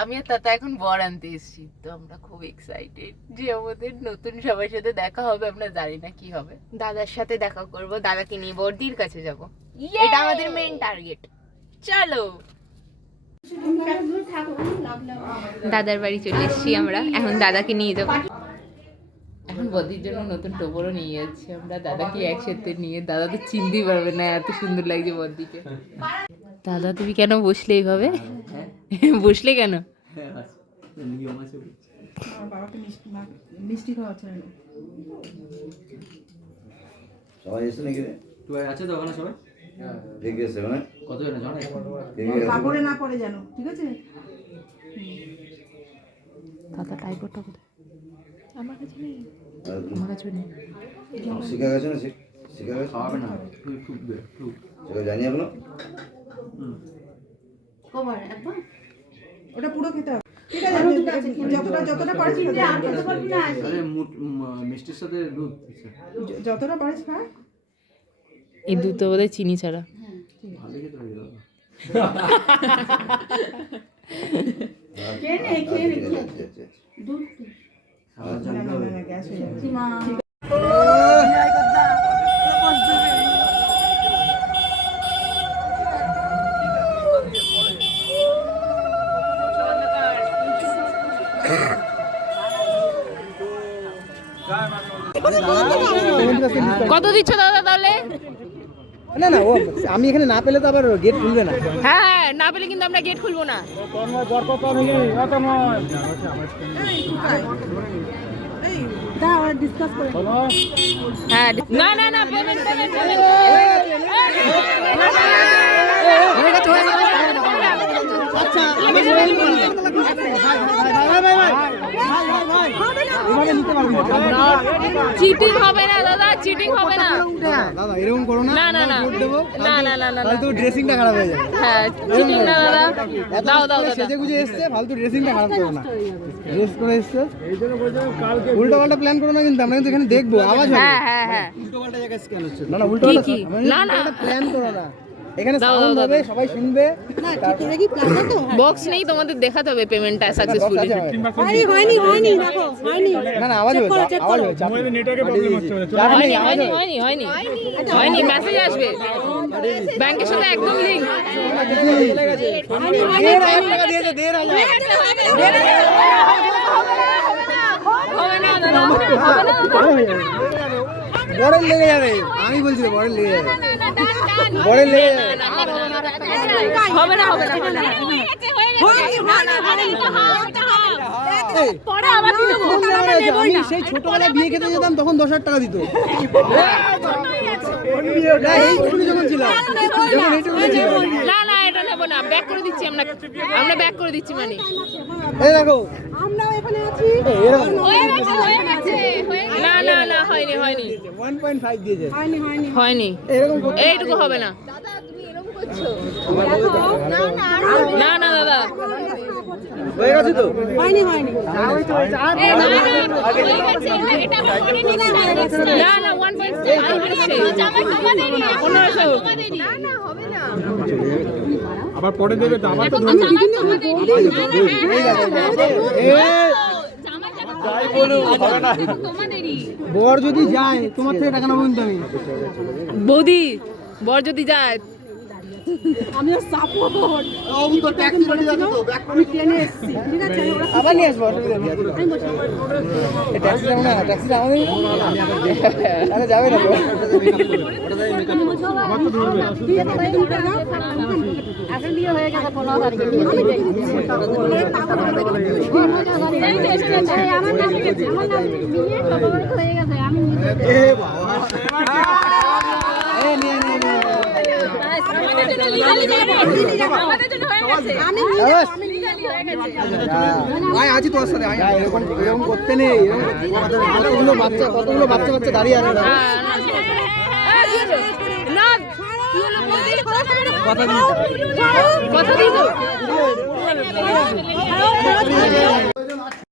আমি আর তাতা এখন বর আনতে এসেছি তো আমরা খুব এক্সাইটেড যে আমাদের নতুন সবার সাথে দেখা হবে আমরা জানি না কি হবে। দাদার সাথে দেখা করব দাদাকে নিয়ে বর্দির কাছে যাব। এটা আমাদের মেইন টার্গেট চলো। দাদার বাড়ি চলে এসেছি আমরা এখন দাদাকে নিয়ে যাব। এখন বদির জন্য নতুন টোপরও নিয়ে যাচ্ছি আমরা দাদাকে একসাথে নিয়ে দাদা তো চিনতেই পারবে না এত সুন্দর লাগছে বদিকে দাদা তুমি কেন বসলে এইভাবে বসলে কেন? আমার বাবাকে মিষ্টি খাওয়াচ্ছে না। সবাই এসে নাকি রে? তুই আছে তো ওখানে সবাই? ঠিক আছে মানে? কতজন জানো কাপড়ে না পড়ে জানো ঠিক আছে? দাদা টাইপটা কোথায় আমার কাছে নেই। আমার কাছে নেই। শিখা গেছে না শিখ- গেছে খাওয়াবে না। তুই খুব জানি এখনও ওটা পুরো খেতে হবে। ঠিক আছে যতটা যতটা পারিস খা। আরে মিষ্টির সাথে দুধ যতটা পারিস খা। এই দুধ তো বোধহয় চিনি ছাড়া। ভালো খেতে গেল খেয়ে নে খেয়ে নে খাওয়া না। না না, না গ্যাস হয়ে যাবে। কত দিচ্ছ দাদা তাহলে? না না ও আমি এখানে না পেলে তো আবার গেট খুলবে না। হ্যাঁ হ্যাঁ না পেলে কিন্তু আমরা গেট খুলবো না। হ্যাঁ না না না পেমেন্ট পেমেন্ট আচ্ছা আমি মোবাইল করি ভাই ভাই ভাই ভাই এভাবে নিতে পারবি না চিটিং হবে না দাদা চিটিং হবে না। দাদা এরকম করো না না, না, না। না, না, না, ফালতু ড্রেসিংটা খারাপ হয়ে যাবে। হ্যাঁ চিটিং না দাদা। দাও দাও দাদা। সেজে গুজে এসছে ফালতু ড্রেসিংটা খারাপ করো না। ড্রেস করে এসছে? উল্টো পাল্টা প্ল্যান করো না কিন্তু আমরা কিন্তু এখানে দেখব আওয়াজ হবে। হ্যাঁ হ্যাঁ হ্যাঁ। না না উল্টো পাল্টা না, না। প্ল্যান করো না। এখানে দাও, সাউন্ড হবে সবাই শুনবে। বক্স নেই তোমাদের দেখাতে হবে পেমেন্টটা সাকসেসফুলি হয়নি হয়নি হয়নি দেখো হয়নি। না না আওয়াজ হবে আওয়াজ হবে চাপ নেই। চাপ নেই, হয়নি হয়নি হয়নি। হয়নি। হয়নি মেসেজ আসবে। ব্যাংকের সাথে একদম না বড়ের লেগে যাবে আমি বলছি তো, বড়ের লেগে যাবে। লেগে যাবে হবে না হবে না হবে সেই ছোটবেলায় বিয়ে খেতে যেতাম তখন দশ হাজার টাকা দিত না না এটা নেব না ব্যাক করে দিচ্ছি আমরা আমরা ব্যাক করে দিচ্ছি মানে এই দেখো। আমরা এখানে আছি হয়নি হয়নি ওয়ান পয়েন্ট ফাইভ দিয়েছে হয়নি হয়নি হয়নি এরকম এইটুকু হবে না না না দাদা হয়ে গেছে তো হয়নি হয়নি না না আবার পরে দেবে তো আবার তো বর যদি যায় তোমার থেকে টাকা নেব কিন্তু আমি। বৌদি বর যদি যায়। আমিও সাপোর্ট আমি ট্রেনে এসেছি। ঠিক আছে আবার নিয়ে আসব অসুবিধা ট্যাক্সি যাব না ট্যাক্সি আমাদের তাহলে যাবে না তো এখন বিয়ে হয়ে গেছে পনেরো তারিখে আমার নাম আমার নাম বিয়ে হয়ে আয় আছি তোর সাথে এরকম এরকম করতে নেই কতগুলো বাচ্চা কতগুলো বাচ্চা বাচ্চা দাঁড়িয়ে আছে না কথা দিয়েছ